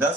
10